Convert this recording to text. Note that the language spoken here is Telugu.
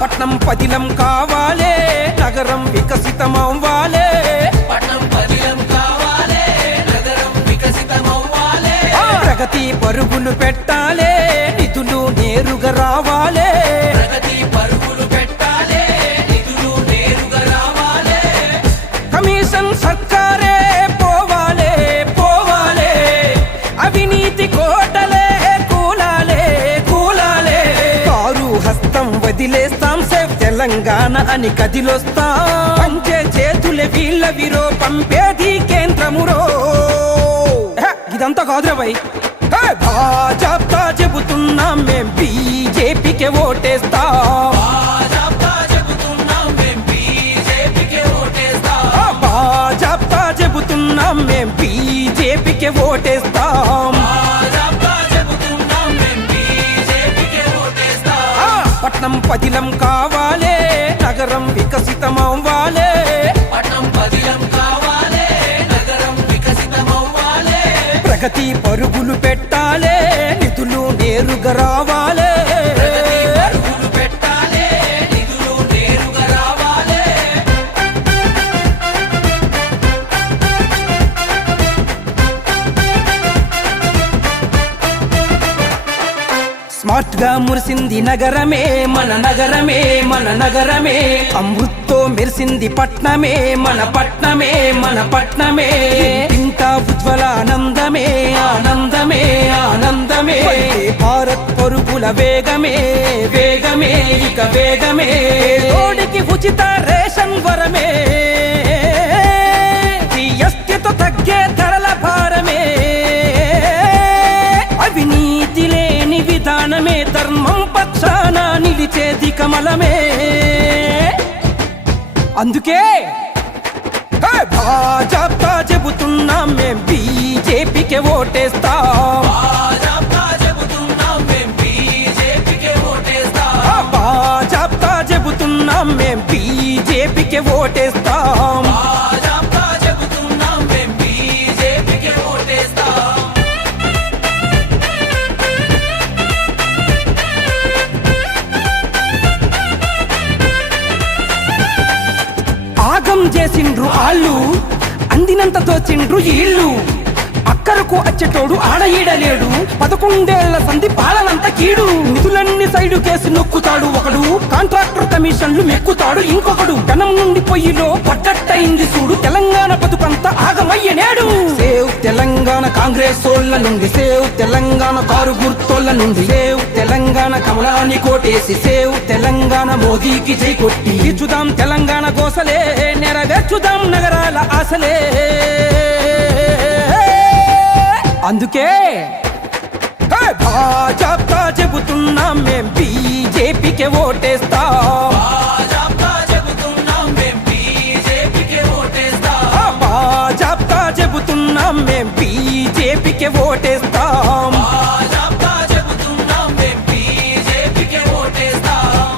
పట్నం పదిలం కావాలే నగరం వికసితమవ్వాలే. పట్నం పదిలం కావాలే నగరం వికసితమవ్వాలే. ప్రగతి పరుగులు పెట్టాలే నిధులు నేరుగా రావాలే. వదిలేస్తాం సేఫ్ తెలంగాణ అని కదిలొస్తాం. పంచే చేతులే వీళ్ళ విరో పంపేది కేంద్రమురో. ఇదంతా కాదురా భయ్ హే, భాజపా చెబుతున్నాం మేం బీజేపీకే ఓటేస్తాం. భాజపా చెబుతున్నాం మేం బీజేపీకే ఓటేస్తాం. ఆ భాజపా చెబుతున్నాం మేం బీజేపీకే ఓటేస్తాం. పట్నం పదిలం కావాలే నగరం వికసితమవ్వాలే. పట్నం పదిలం కావాలే నగరం వికసితమవ్వాలే. ప్రగతి పరుగులు పెట్టాలే నిధులు నేరుగా రావాలే. స్మార్ట్గా మురిసింది నగరమే మన నగరమే మన నగరమే. అమృత్తో మెరిసింది పట్నమే మన పట్నమే మన పట్నమే. ఇంత ఉజ్వల ఆనందమే ఆనందమే ఆనందమే. భారత్ పరుగుల వేగమే వేగమే ఇక వేగమే. తోడికి ఉచిత రేషన్ వరమే. నిలిచేది కమలమే అందుకే భాజపా చెబుతున్నాం మేం బీజేపీకే ఓటేస్తాం. భాజపా చెబుతున్నాం మేం బీజేపీకే ఓటేస్తాం. చేసిండ్రు ఆళ్ళు అందినంత దోచిండ్రు ఈళ్ళు. అక్కరకు అచ్చేటోడు ఆడ ఈడలేడు పదకొండేళ్ళ సంధి పాలనంత కీడు. నిధులన్నీ సైడు కేసు నొక్కుతాడు ఒకడు కాంట్రాక్టర్ కమిషన్లు మెక్కుతాడు ఇంకొకడు. ధనం నుండి పొయ్యిలో పడ్డట్టయింది చూడు తెలంగాణ బతుకంతా ఆగమయ్య నేడు. తెలంగాణ కాంగ్రెస్ సోళ్ళ నుండి సేవ్. తెలంగాణ కారు గుర్తోళ్ళ నుండి సేవ్. తెలంగాణ కమలాన్ని కోటేసి సేవ్. తెలంగాణ మోదీకి చేయి కొట్టి ఇచ్చుదాం తెలంగాణ కోసలే నెరవేర్చుదాం నగరాల ఆశలే. అందుకే భాజపా చెబుతున్నాం మేం బీజేపీకే ఓటేస్తాం. చెబుతున్నాం మేం బీజేపీకే ఓటేస్తాం. భాజపా చెబుతున్నాం మేం బీజేపీకే ఓటేస్తాం